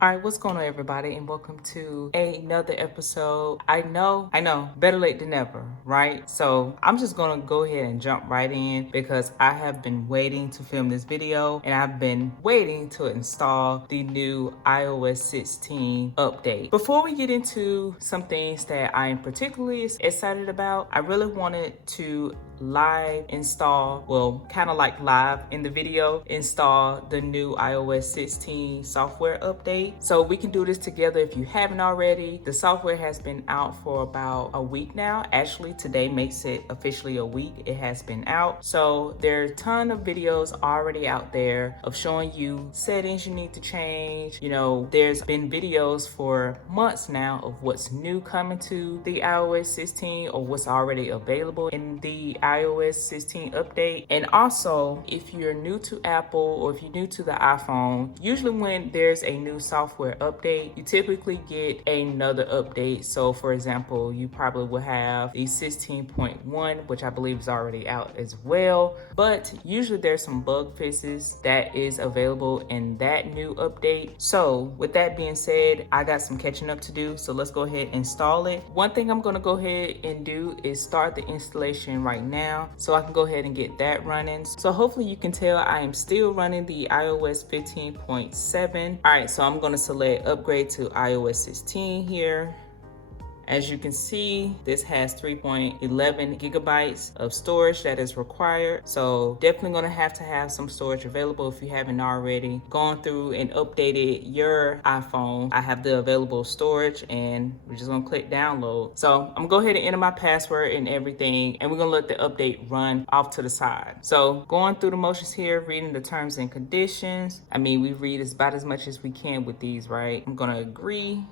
All right, what's going on, everybody, and welcome to another episode. I know, better late than never, right? So I'm just gonna go ahead and jump right in because I have been waiting to film this video and I've been waiting to install the new iOS 16 update. Before we get into some things that I am particularly excited about, I really wanted to live install, well, kind of like live in the video, install the new iOS 16 software update. So we can do this together if you haven't already. The software has been out for about a week now. Actually, today makes it officially a week. It has been out. So there are a ton of videos already out there of showing you settings you need to change. You know, there's been videos for months now of what's new coming to the iOS 16 or what's already available in the iOS 16 update. And also, if you're new to Apple or if you're new to the iPhone, usually when there's a new software update, you typically get another update. So for example, you probably will have the 16.1, which I believe is already out as well. But usually there's some bug fixes that is available in that new update. So with that being said, I got some catching up to do. So let's go ahead and install it. One thing I'm going to go ahead and do is start the installation right now so I can go ahead and get that running. So hopefully you can tell I am still running the iOS 15.7. All right, so I'm going to select upgrade to iOS 16 here. As you can see, this has 3.11 gigabytes of storage that is required. So definitely gonna have to have some storage available if you haven't already gone through and updated your iPhone. I have the available storage and we're just gonna click download. So I'm gonna go ahead and enter my password and everything, and we're gonna let the update run off to the side. So going through the motions here, reading the terms and conditions. I mean, we read about as much as we can with these, right? I'm gonna agree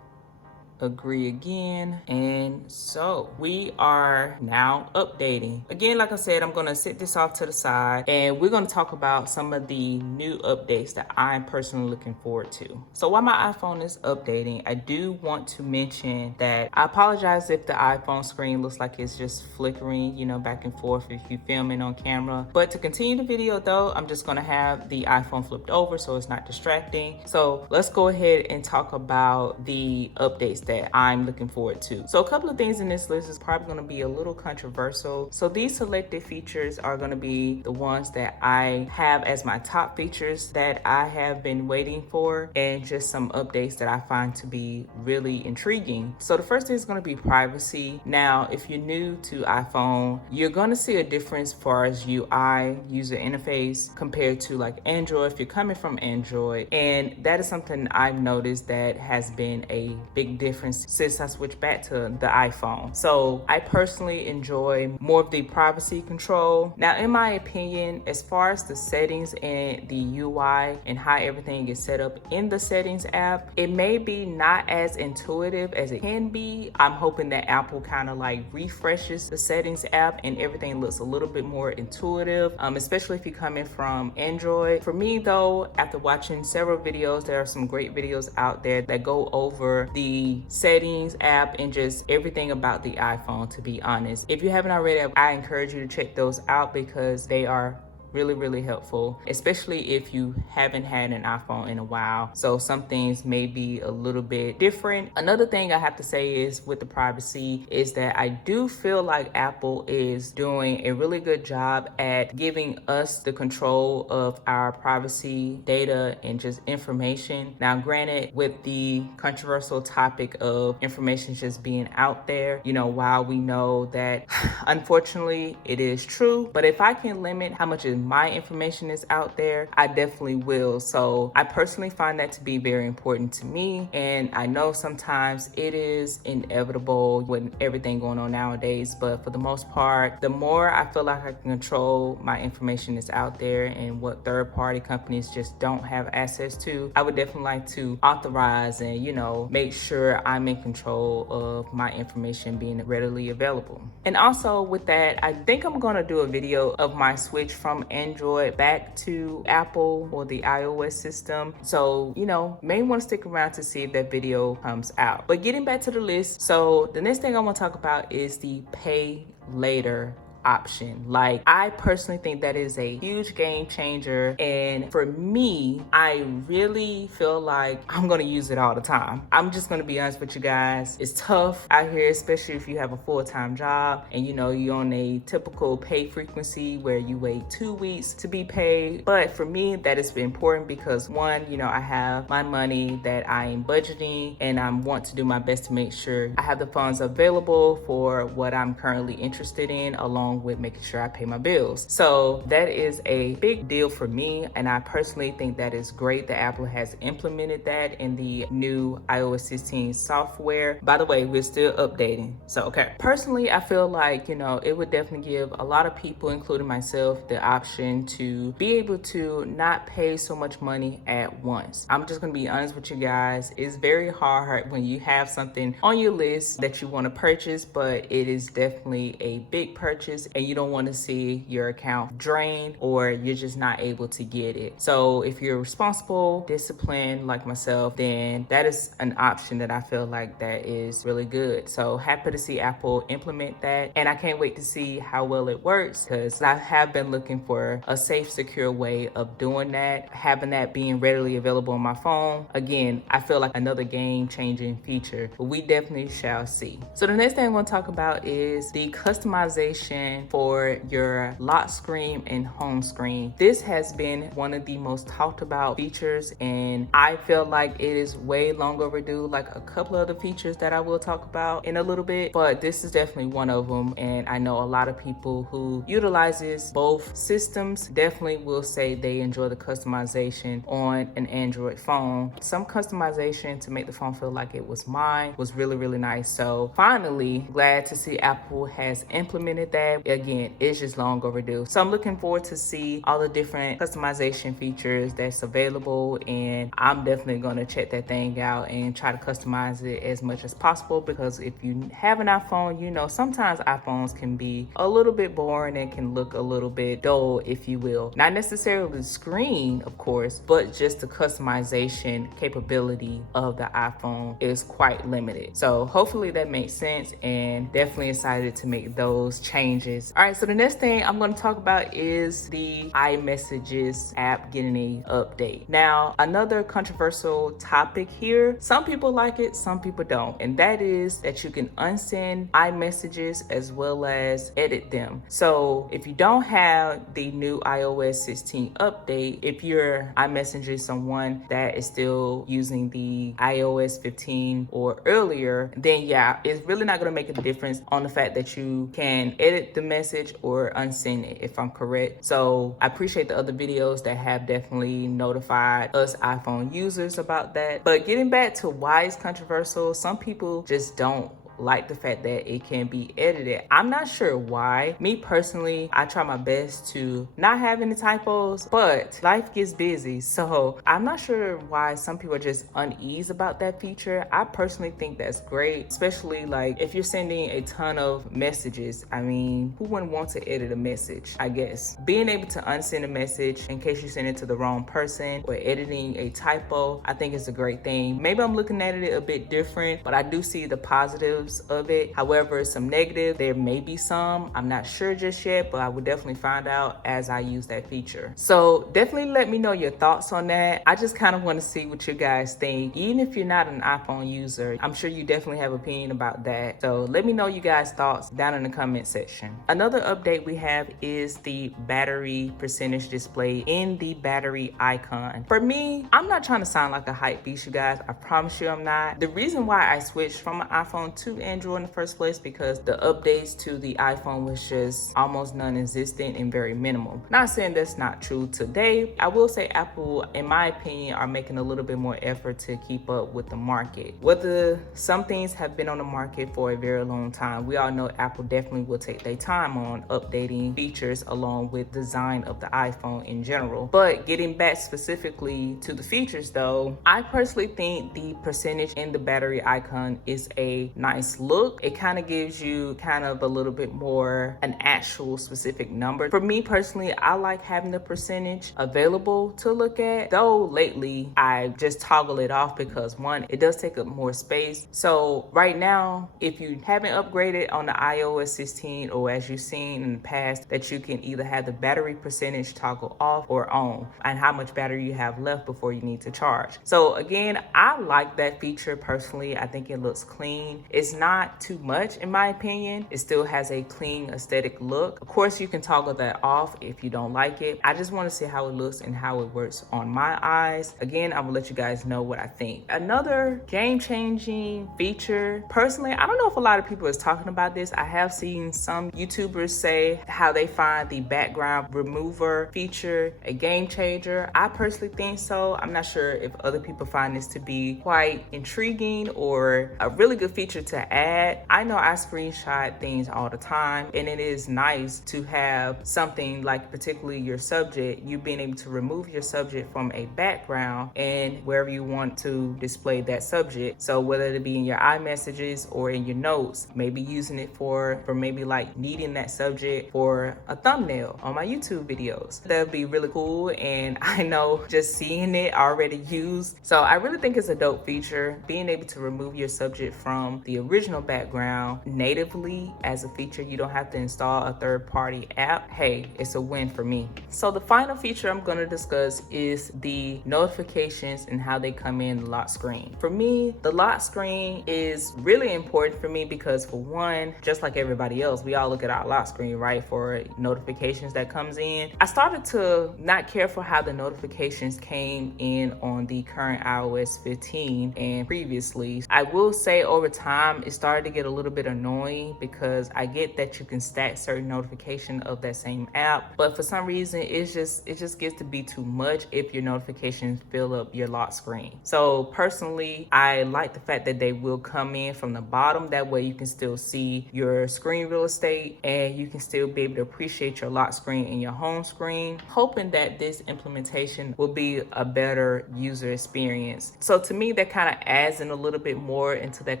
again, and so we are now updating again. Like I said, I'm going to set this off to the side and we're going to talk about some of the new updates that I'm personally looking forward to. So while my iPhone is updating, I do want to mention that I apologize if the iPhone screen looks like it's just flickering, you know, back and forth if you're filming on camera. But to continue the video though, I'm just going to have the iPhone flipped over so it's not distracting. So let's go ahead and talk about the updates that I'm looking forward to. So a couple of things in this list is probably going to be a little controversial. So these selected features are going to be the ones that I have as my top features that I have been waiting for, and just some updates that I find to be really intriguing. So the first thing is going to be privacy. Now, if you're new to iPhone, you're going to see a difference as far as UI, user interface, compared to like Android if you're coming from Android. And that is something I've noticed that has been a big difference since I switched back to the iPhone. So I personally enjoy more of the privacy control. Now, in my opinion, as far as the settings and the UI and how everything is set up in the settings app, it may be not as intuitive as it can be. I'm hoping that Apple kind of like refreshes the settings app and everything looks a little bit more intuitive, especially if you're coming from Android. For me though, after watching several videos, there are some great videos out there that go over the settings app and just everything about the iPhone, to be honest. If you haven't already, I encourage you to check those out because they are really helpful, especially if you haven't had an iPhone in a while. So some things may be a little bit different. Another thing I have to say is with the privacy is that I do feel like Apple is doing a really good job at giving us the control of our privacy data and just information. Now, granted, with the controversial topic of information just being out there, you know, while we know that unfortunately it is true, but if I can limit how much of my information is out there, I definitely will. So I personally find that to be very important to me. And I know sometimes it is inevitable with everything going on nowadays, but for the most part, the more I feel like I can control my information that's out there and what third-party companies just don't have access to, I would definitely like to authorize and, you know, make sure I'm in control of my information being readily available. And also with that, I think I'm gonna do a video of my switch from Android back to Apple or the iOS system. So, you know, may want to stick around to see if that video comes out. But getting back to the list, so the next thing I want to talk about is the pay later option. Like, I personally think that is a huge game changer, and for me, I really feel like I'm gonna use it all the time. I'm just gonna be honest with you guys. It's tough out here, especially if you have a full-time job and you know you're on a typical pay frequency where you wait 2 weeks to be paid. But for me, that is important because one, you know, I have my money that I am budgeting, and I want to do my best to make sure I have the funds available for what I'm currently interested in, along with making sure I pay my bills. So that is a big deal for me, and I personally think that is great that Apple has implemented that in the new iOS 16 software. By the way, we're still updating. So, okay. Personally, I feel like, you know, it would definitely give a lot of people, including myself, the option to be able to not pay so much money at once. I'm just gonna be honest with you guys. It's very hard when you have something on your list that you want to purchase, but it is definitely a big purchase and you don't want to see your account drained or you're just not able to get it. So if you're responsible, disciplined like myself, then that is an option that I feel like that is really good. So happy to see Apple implement that, and I can't wait to see how well it works, because I have been looking for a safe, secure way of doing that, having that being readily available on my phone. Again, I feel like another game-changing feature, but we definitely shall see. So the next thing I'm going to talk about is the customization for your lock screen and home screen. This has been one of the most talked about features, and I feel like it is way long overdue, like a couple of the features that I will talk about in a little bit, but this is definitely one of them, and I know a lot of people who utilizes both systems definitely will say they enjoy the customization on an Android phone. Some customization to make the phone feel like it was mine was really, really nice. So finally, glad to see Apple has implemented that. Again, it's just long overdue. So I'm looking forward to see all the different customization features that's available, and I'm definitely going to check that thing out and try to customize it as much as possible, because if you have an iPhone, you know sometimes iPhones can be a little bit boring and can look a little bit dull, if you will. Not necessarily the screen, of course, but just the customization capability of the iPhone is quite limited. So hopefully that makes sense, and definitely excited to make those changes. All right, so the next thing I'm going to talk about is the iMessages app getting an update. Now, another controversial topic here. Some people like it, some people don't, and that is that you can unsend iMessages as well as edit them. So if you don't have the new iOS 16 update, if you're iMessaging someone that is still using the iOS 15 or earlier, then yeah, it's really not going to make a difference on the fact that you can edit the message or unsend it, if I'm correct. So I appreciate the other videos that have definitely notified us iPhone users about that. But getting back to why it's controversial, some people just don't like the fact that it can be edited. I'm not sure why. Me personally, I try my best to not have any typos, but life gets busy. So I'm not sure why some people are just uneasy about that feature. I personally think that's great, especially like if you're sending a ton of messages. I mean, who wouldn't want to edit a message? I guess being able to unsend a message in case you send it to the wrong person, or editing a typo, I think is a great thing. Maybe I'm looking at it a bit different, but I do see the positives of it. However, some negative, there may be some. I'm not sure just yet, but I will definitely find out as I use that feature. So definitely let me know your thoughts on that. I just kind of want to see what you guys think. Even if you're not an iPhone user, I'm sure you definitely have an opinion about that. So let me know you guys' thoughts down in the comment section. Another update we have is the battery percentage display in the battery icon. For me, I'm not trying to sound like a hype beast, you guys. I promise you I'm not. The reason why I switched from an iPhone to Android in the first place, because the updates to the iPhone was just almost non-existent and very minimal. Not saying that's not true today. I will say Apple, in my opinion, are making a little bit more effort to keep up with the market. Whether some things have been on the market for a very long time, we all know Apple definitely will take their time on updating features along with design of the iPhone in general. But getting back specifically to the features though, I personally think the percentage in the battery icon is a nice month's look, it kind of gives you kind of a little bit more an actual specific number. For me personally, I like having the percentage available to look at, though lately I just toggle it off because one, it does take up more space. So right now, if you haven't upgraded on the iOS 16, or as you've seen in the past, that you can either have the battery percentage toggle off or on, and how much battery you have left before you need to charge. So again, I like that feature personally. I think it looks clean. It's not too much in my opinion. It still has a clean aesthetic look. Of course, you can toggle that off if you don't like it. I just want to see how it looks and how it works on my eyes. Again, I will let you guys know what I think. Another game-changing feature, personally, I don't know if a lot of people is talking about this. I have seen some YouTubers say how they find the background remover feature a game changer. I personally think so. I'm not sure if other people find this to be quite intriguing or a really good feature to add. I know I screenshot things all the time, and it is nice to have something like particularly your subject, you being able to remove your subject from a background and wherever you want to display that subject. So whether it be in your iMessages or in your notes, maybe using it for maybe like needing that subject for a thumbnail on my YouTube videos. That would be really cool, and I know just seeing it already used. So I really think it's a dope feature, being able to remove your subject from the original background natively as a feature. You don't have to install a third-party app. Hey, it's a win for me. So the final feature I'm going to discuss is the notifications and how they come in the lock screen. For me, the lock screen is really important for me because, for one, just like everybody else, we all look at our lock screen, right, for notifications that comes in. I started to not care for how the notifications came in on the current iOS 15 and previously. I will say over time it started to get a little bit annoying because I get that you can stack certain notification of that same app, but for some reason it just gets to be too much if your notifications fill up your lock screen. So personally, I like the fact that they will come in from the bottom. That way you can still see your screen real estate and you can still be able to appreciate your lock screen and your home screen. Hoping that this implementation will be a better user experience. So to me, that kind of adds in a little bit more into that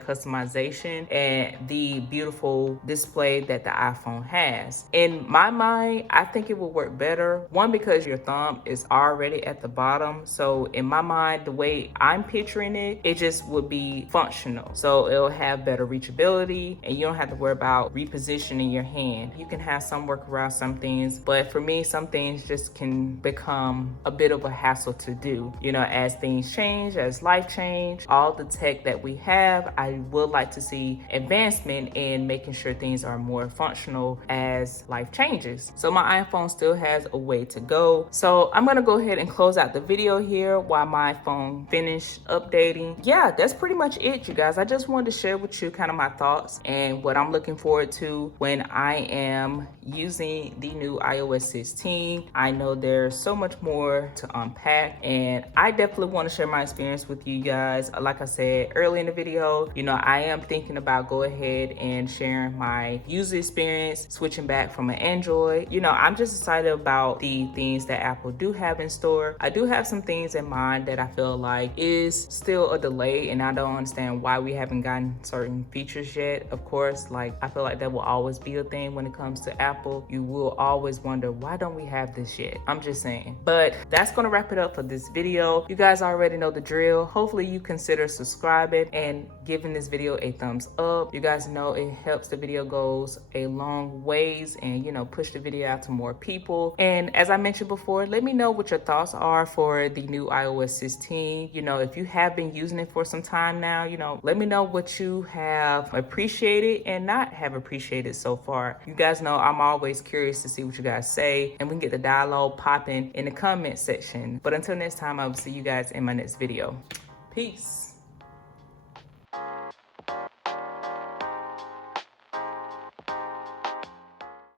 customization and the beautiful display that the iPhone has. In my mind, I think it will work better. One, because your thumb is already at the bottom. So in my mind, the way I'm picturing it, it just would be functional. So it'll have better reachability and you don't have to worry about repositioning your hand. You can have some work around some things, but for me, some things just can become a bit of a hassle to do. You know, as things change, as life change, all the tech that we have, I would like to see advancement in making sure things are more functional as life changes. So my iPhone still has a way to go. So I'm gonna go ahead and close out the video here while my phone finish updating. Yeah, that's pretty much it, you guys. I just wanted to share with you kind of my thoughts and what I'm looking forward to when I am using the new iOS 16. I know there's so much more to unpack, and I definitely want to share my experience with you guys. Like I said earlier in the video, you know, I am thinking about go ahead and sharing my user experience, switching back from an Android. You know, I'm just excited about the things that Apple do have in store. I do have some things in mind that I feel like is still a delay, and I don't understand why we haven't gotten certain features yet. Of course, like, I feel like that will always be a thing when it comes to Apple. You will always wonder, why don't we have this yet? I'm just saying. But that's gonna wrap it up for this video. You guys already know the drill. Hopefully you consider subscribing and giving this video a thumbs up. You guys know it helps the video goes a long ways, and you know, push the video out to more people. And as I mentioned before, let me know what your thoughts are for the new iOS 16. You know, if you have been using it for some time now, you know, let me know what you have appreciated and not have appreciated so far. You guys know I'm always curious to see what you guys say, and we can get the dialogue popping in the comment section. But until next time, I will see you guys in my next video. Peace.